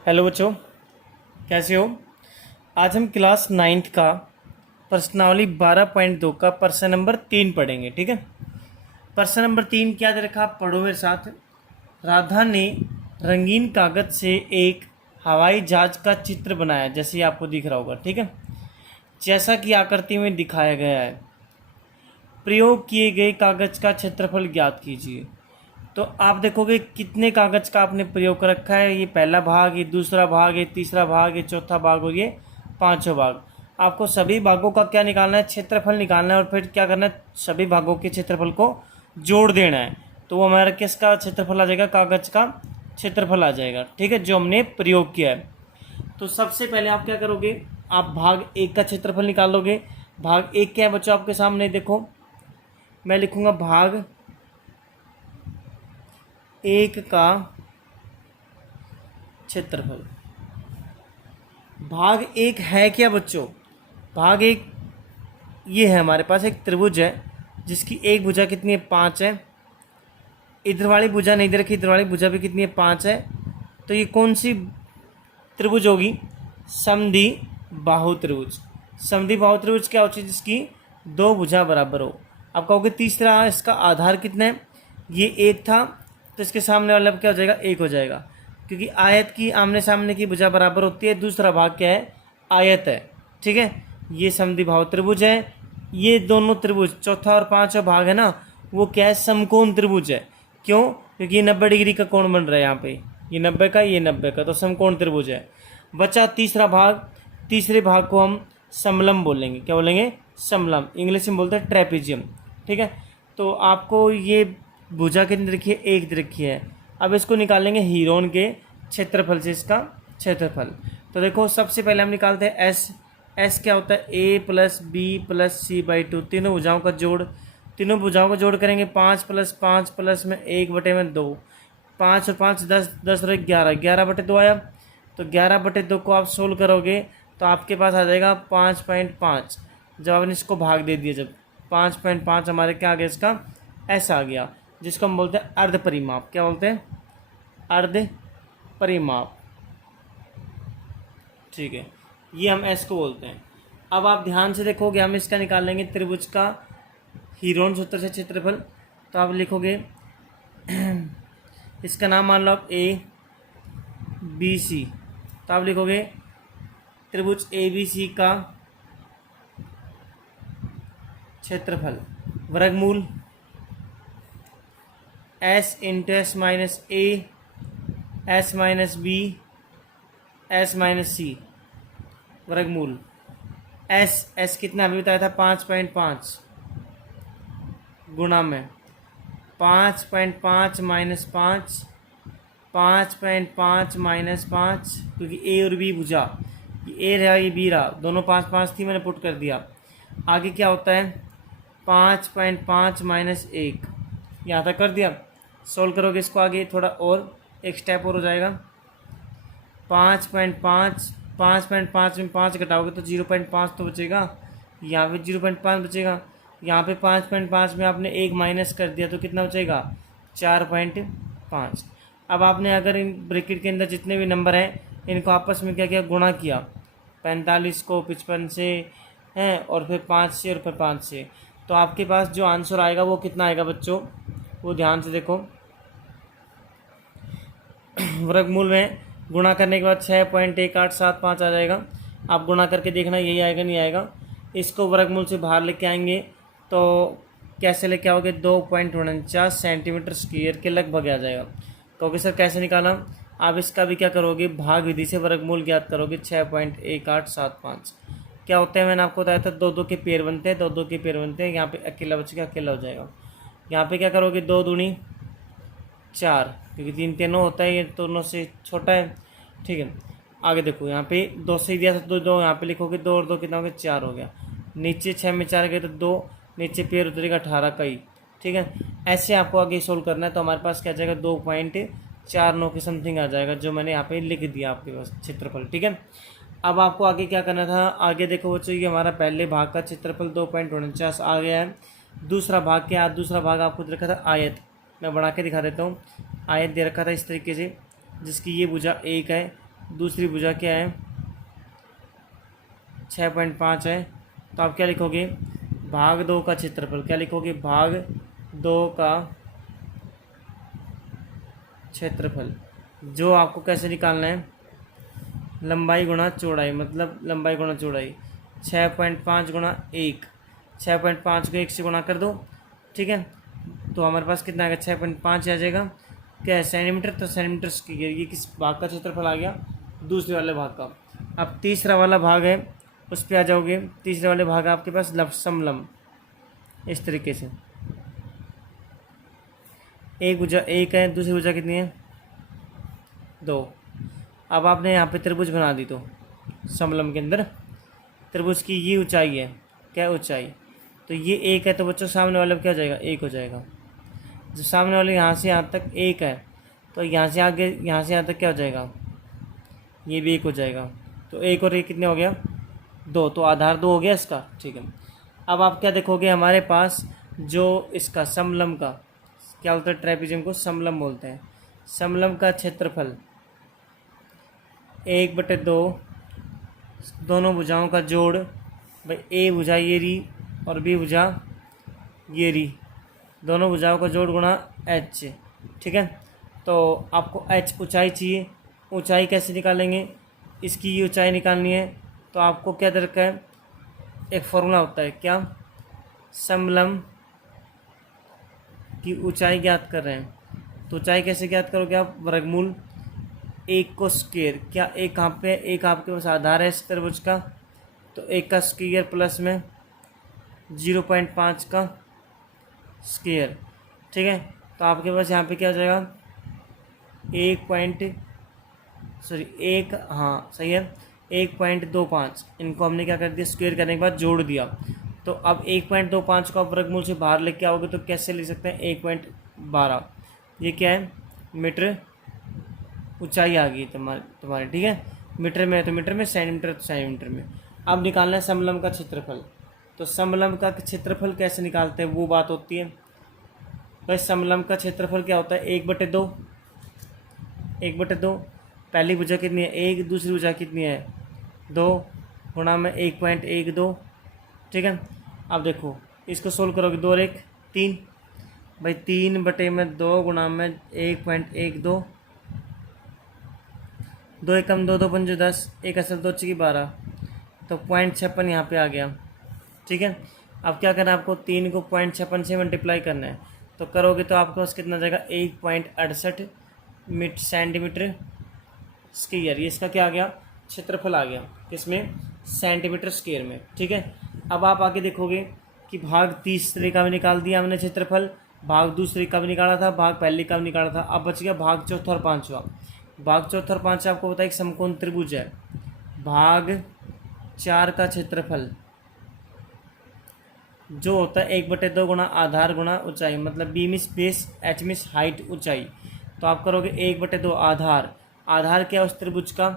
Hello बच्चों, कैसे हो। आज हम क्लास नाइन्थ का प्रश्नावली 12.2 का प्रश्न नंबर 3 पढ़ेंगे। ठीक है, प्रश्न नंबर 3 क्या दे रखा, आप पढ़ो मेरे साथ। राधा ने रंगीन कागज से एक हवाई जहाज का चित्र बनाया, जैसे ही आपको दिख रहा होगा। ठीक है, जैसा कि आकृति में दिखाया गया है। प्रयोग किए गए कागज का क्षेत्रफल ज्ञात कीजिए। तो आप देखोगे कितने कागज का आपने प्रयोग कर रखा है। ये पहला भाग, ये दूसरा भाग, ये तीसरा भाग, ये चौथा भाग और ये पांचवा भाग। आपको सभी भागों का क्या निकालना है, क्षेत्रफल निकालना है, और फिर क्या करना है, सभी भागों के क्षेत्रफल को जोड़ देना है। तो वो हमारा किसका क्षेत्रफल आ जाएगा, कागज का क्षेत्रफल आ जाएगा। ठीक है, जो हमने प्रयोग किया है। तो सबसे पहले आप क्या करोगे, आप भाग एक का क्षेत्रफल निकाल लोगे। भाग एक क्या है बच्चों, आपके सामने देखो, मैं लिखूंगा भाग एक का क्षेत्रफल। भाग एक है क्या बच्चों, भाग एक ये है, हमारे पास एक त्रिभुज है जिसकी एक भुजा कितनी है, 5 है। इधर वाली भुजा नहीं दे रखी, इधर वाली भुजा भी कितनी है, 5 है। तो ये कौन सी त्रिभुज होगी, समद्वि बाहु त्रिभुज। समद्वि बाहु त्रिभुज क्या होती है, जिसकी दो भुजा बराबर हो। आप कहोगे तीसरा इसका आधार कितना है, ये एक था, तो इसके सामने वाला क्या हो जाएगा, एक हो जाएगा, क्योंकि आयत की आमने सामने की भुजा बराबर होती है। दूसरा भाग क्या है, आयत है। ठीक है, ये समद्वि बाहु त्रिभुज है। ये दोनों त्रिभुज, चौथा और पांचवा भाग है ना, वो क्या है, समकोण त्रिभुज है। क्यों, क्योंकि ये 90 डिग्री का कोण बन रहा है यहाँ पे, ये 90 का, ये 90 का, तो समकोण त्रिभुज है। बचा तीसरा भाग, तीसरे भाग को हम समलम बोलेंगे। क्या बोलेंगे, समलम, इंग्लिश में बोलते हैं ट्रेपेजियम। ठीक है, तो आपको ये भुजा कितनी दे रखी है, एक दे रखी है। अब इसको निकालेंगे हीरोन के क्षेत्रफल से, इसका क्षेत्रफल। तो देखो सबसे पहले हम निकालते हैं एस। एस क्या होता है, A plus B plus C by 2, तीनों भुजाओं का जोड़। तीनों भुजाओं का जोड़ करेंगे, 5 प्लस 5 प्लस में 1 बटे में 2, 5 और 5 10, 10 और 11, 11 बटे 2 आया। तो 11 बटे 2 को आप सोल्व करोगे तो आपके पास आ जाएगा 5.5। जब आपने इसको भाग दे दिया, जब 5.5 हमारे क्या आ गया, इसका एस आ गया, जिसको हम बोलते हैं अर्ध परिमाप। क्या बोलते हैं, अर्ध परिमाप। ठीक है, ये हम एस को बोलते हैं। अब आप ध्यान से देखोगे, हम इसका निकालेंगे त्रिभुज का हीरोन सूत्र से क्षेत्रफल। तो आप लिखोगे इसका नाम मान लो आप ए बी सी। तो आप लिखोगे त्रिभुज ए बी सी का क्षेत्रफल वर्गमूल S into S minus A, S minus B, S minus C, वर्गमूल एस कितना अभी बताया था, 5.5 गुणा में 5.5 माइनस 5, 5.5 माइनस 5, क्योंकि ए और बी भुजा, ये ए रहा ये बी रहा, दोनों 5 5 थी, मैंने पुट कर दिया। आगे क्या होता है, 5.5 माइनस 1, यहाँ तक कर दिया। सोल्व करोगे इसको, आगे थोड़ा और एक स्टेप और हो जाएगा। 5.5, 5.5 में 5 घटाओगे तो 0.5 तो बचेगा, यहाँ पे 0.5 बचेगा। यहाँ पे 5.5 में आपने एक माइनस कर दिया तो कितना बचेगा, 4.5। अब आपने अगर इन ब्रैकेट के अंदर जितने भी नंबर हैं इनको आपस में क्या किया, गुणा किया, 45 को 55 से हैं, और फिर 5 से, और फिर 5 से, तो आपके पास जो आंसर आएगा वो कितना आएगा बच्चों, वो ध्यान से देखो। वर्गमूल में गुणा करने के बाद 6.1875 आ जाएगा। आप गुणा करके देखना यही आएगा नहीं आएगा। इसको वर्गमूल से बाहर लेके आएंगे तो कैसे लेके आओगे, 2.49 सेंटीमीटर स्क्वायर के लगभग आ जाएगा। कहोगे सर कैसे निकाला, आप इसका भी क्या करोगे, भाग विधि से वर्गमूल ज्ञात करोगे। 6.1875 क्या होता है, मैंने आपको बताया था, 2 2 के पेयर बनते हैं, 2 2 के पेयर बनते हैं। यहाँ पे अकेला बचेगा, अकेला हो जाएगा। यहाँ पे क्या करोगे, 2 दूनी 4, क्योंकि 3 3 होता है, ये दोनों से छोटा है। ठीक है, आगे देखो, यहाँ पे 2 से दिया था तो 2 यहाँ पे लिखोगे, 2 और 2 कितना हो गया, 4 हो गया। नीचे 6 में 4 गए तो 2, नीचे पेयर उतरेगा 18 का ही। ठीक है, ऐसे आपको आगे सोल्व करना है। तो हमारे पास क्या जाएगा, 2.49 के समथिंग आ जाएगा, जो मैंने यहाँ पे लिख दिया आपके पास क्षेत्रफल। ठीक है, अब आपको आगे क्या करना था, आगे देखो बच्चों, ये हमारा पहले भाग का क्षेत्रफल 2.49 आ गया है। दूसरा भाग क्या, दूसरा भाग आपको दे रखा था आयत, मैं बना के दिखा देता हूँ। आयत दे रखा था इस तरीके से, जिसकी ये भुजा 1 है, दूसरी भुजा क्या है 6.5 है। तो आप क्या लिखोगे भाग 2 का क्षेत्रफल, क्या लिखोगे भाग 2 का क्षेत्रफल, जो आपको कैसे निकालना है लंबाई गुणा चौड़ाई, मतलब लंबाई गुणा चौड़ाई 6.5 गुणा 1, 6.5 को 1 से गुणा कर दो, ठीक है। तो हमारे पास कितना आएगा 6.5 आ जाएगा, क्या है सेंटीमीटर, तो सेंटीमीटर स्क्वायर। ये किस भाग का क्षेत्रफल आ गया दूसरे वाले भाग का। अब तीसरा वाला भाग है उस पर आ जाओगे। तीसरे वाले भाग आपके पास समलंब, इस तरीके से एक भुजा 1 है, दूसरी भुजा कितनी है 2। अब आपने यहाँ पे त्रिभुज बना दी, तो समलंब के अंदर त्रिभुज की ये ऊंचाई है, क्या ऊंचाई, तो ये 1 है, तो बच्चों सामने वाले क्या हो जाएगा 1 हो जाएगा। जब सामने वाले यहाँ से यहाँ तक 1 है, तो यहाँ से आगे यहाँ से यहाँ तक क्या हो जाएगा ये भी 1 हो जाएगा। तो 1 और 1 कितने हो गया 2, तो आधार 2 हो गया इसका, ठीक है। अब आप क्या देखोगे हमारे पास जो इसका समलंब का क्या बोलते हैं, ट्रेपेजियम को समलंब बोलते हैं। समलंब का क्षेत्रफल 1/2, दोनों भुजाओं का जोड़, भाई ए भुजा ये री और बी भुजा ये री, दोनों भुजाओं का जोड़ गुणा एच, ठीक है। तो आपको एच ऊंचाई चाहिए, ऊंचाई कैसे निकालेंगे, इसकी ये ऊंचाई निकालनी है। तो आपको क्या दे रखा है, एक फॉर्मूला होता है, क्या समलंब की ऊंचाई ज्ञात कर रहे हैं। तो ऊंचाई कैसे ज्ञात करोगे आप, वर्गमूल 1 को स्क्वायर, क्या एक कहाँ पे, एक आपके पास आधार है इस त्रिभुज का, तो 1 का स्क्वायर प्लस में 0.5 का स्क्वायर, ठीक है। तो आपके पास यहाँ पे क्या हो जाएगा 1 हाँ सही है 1.25, इनको हमने क्या कर दिया स्क्वायर करने के बाद जोड़ दिया। तो अब 1.25 को आप वर्गमूल से बाहर लेके आओगे तो कैसे लिख सकते हैं 1.12, ये क्या है मीटर ऊंचाई आ गई तुम्हारी, ठीक है। मीटर में है तो मीटर में, सेंटीमीटर तो सेंटीमीटर में। अब निकालना है समलंब का क्षेत्रफल। तो समलंब का क्षेत्रफल कैसे निकालते हैं वो बात होती है। भाई समलंब का क्षेत्रफल क्या होता है 1/2, 1/2, पहली भुजा कितनी है 1, दूसरी भुजा कितनी है 2, गुणा में 1.12, ठीक है। अब देखो इसको सोल्व करोगे 2 और 1 3, भाई 3/2 गुणा में 1.12, 2 एकम 2, 2 पंजे 10, 1 असल 2 की 12, तो 0.56 यहाँ पे आ गया, ठीक है। अब क्या करना है आपको 3 को 0.56 से मल्टीप्लाई करना है, तो करोगे तो आपके पास कितना जाएगा 1.68 सेंटीमीटर स्क्वायर। ये इसका क्या आ गया क्षेत्रफल आ गया, किसमें सेंटीमीटर स्क्वायर में, ठीक है। अब आप आगे देखोगे कि भाग तीसरे का भी निकाल दिया हमने क्षेत्रफल, भाग दूसरे का भी निकाला था, भाग पहले का भी निकाला था। अब बच गया भाग चौथा और पांचवा। भाग चौथा और पांचवा आपको पता है एक समकोण त्रिभुज है, भाग 4 का क्षेत्रफल जो होता है 1/2 गुणा आधार गुणा ऊंचाई, मतलब बी मिस बेस, एच मिस हाइट ऊंचाई। तो आप करोगे 1/2 आधार, आधार क्या है उस त्रिभुज का,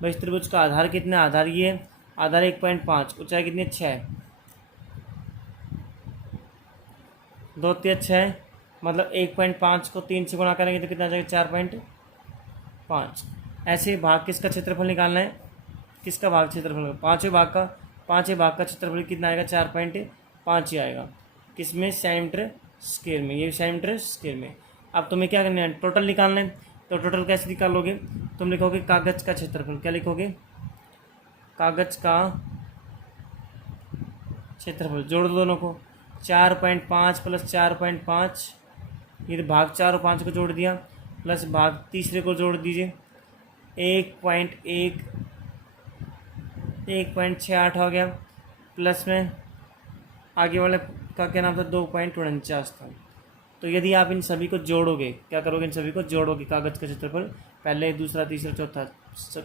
भाई इस त्रिभुज का आधार कितना, आधार ये है, आधार 1.5, ऊंचाई कितनी है 6, 2 3 6, मतलब 1.5 को 3 से गुणा करेंगे तो कितना आ जाएगा 4.5। ऐसे भाग किसका क्षेत्रफल निकालना है, किसका भाग क्षेत्रफल, पाँचवें भाग का क्षेत्रफल कितना आएगा 4.5 ही आएगा, किसमें सेंटीमीटर स्क्वायर में, ये सेंटीमीटर स्क्वायर में। अब तुम्हें क्या करना है टोटल निकालना है। तो टोटल कैसे निकालोगे, तुम लिखोगे कागज का क्षेत्रफल, क्या लिखोगे कागज का क्षेत्रफल, जोड़ दो दोनों को 4.5 प्लस 4.5, ये तो भाग 4 और 5 को जोड़ दिया, प्लस भाग तीसरे को जोड़ दीजिए 1.68 हो गया, प्लस में आगे वाले का क्या नाम था 2.49 था। तो यदि आप इन सभी को जोड़ोगे, क्या करोगे इन सभी को जोड़ोगे, कागज का क्षेत्रफल पहले दूसरा तीसरा चौथा,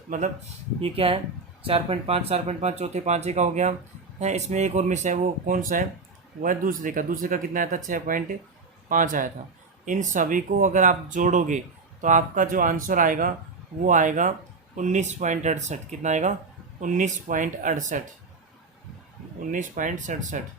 मतलब ये क्या है 4.5 चौथे पाँचे का हो गया है। इसमें एक और मिस है, वो कौन सा है, वो है दूसरे का कितना आया था 6.5 आया था। इन सभी को अगर आप जोड़ोगे तो आपका जो आंसर आएगा वो आएगा 19.68, कितना आएगा 19.67,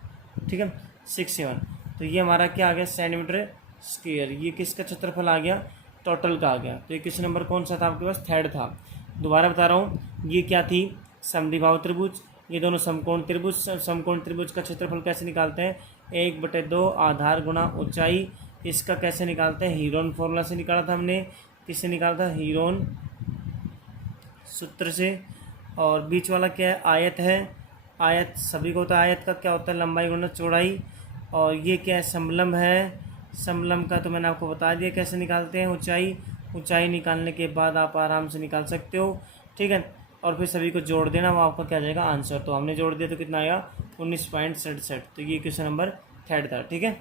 ठीक है 67। तो ये हमारा क्या आ गया सेंटीमीटर स्क्वायर, ये किसका क्षेत्रफल आ गया टोटल का आ गया। तो ये क्वेश्चन नंबर कौन सा था आपके पास, थर्ड था। दोबारा बता रहा हूँ, ये क्या थी, समद्विबाहु त्रिभुज, ये दोनों समकोण त्रिभुज। समकोण त्रिभुज का क्षेत्रफल कैसे निकालते हैं, 1/2 आधार गुणा ऊंचाई। इसका कैसे निकालते हैं, हीरोन फॉर्मूला से निकाला था हमने। किससे निकाला था, हीरोन सूत्र से। और बीच वाला क्या है, आयत है। आयत सभी को होता है, आयत का क्या होता है, लंबाई गुणा चौड़ाई। और ये क्या है, समलंब है। समलंब का तो मैंने आपको बता दिया कैसे निकालते हैं, ऊंचाई। ऊंचाई निकालने के बाद आप आराम से निकाल सकते हो, ठीक है। और फिर सभी को जोड़ देना, वो आपका क्या जाएगा आंसर। तो हमने जोड़ दिया तो कितना आया, 19.67। तो ये क्वेश्चन नंबर 3 था, ठीक है।